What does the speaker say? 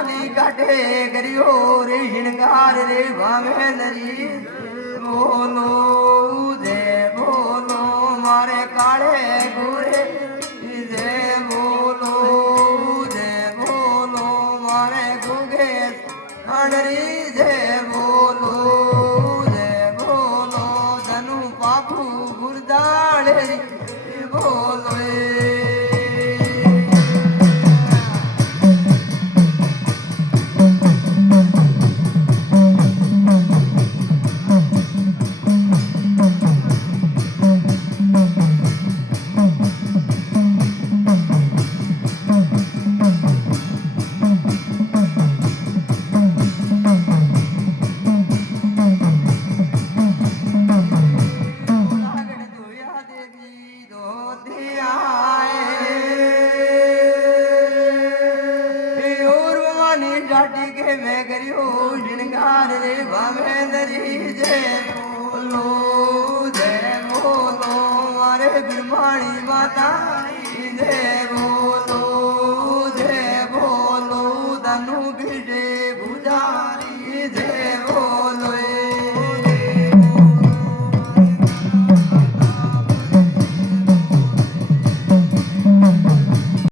मानी काटे करियो रे श्रृंगार रे भावे नरी बोलो जय बोलो मारे काले गोरे जय बोलो मारे गुगे अनरी जय बोलो धनु पापू गुरदाड़े बोलो जाटी के मैं करियो श्रृंगार रे भावेंद्री जय बोलो मारे ब्रह्माणी माता जय बोलो धनु बिडे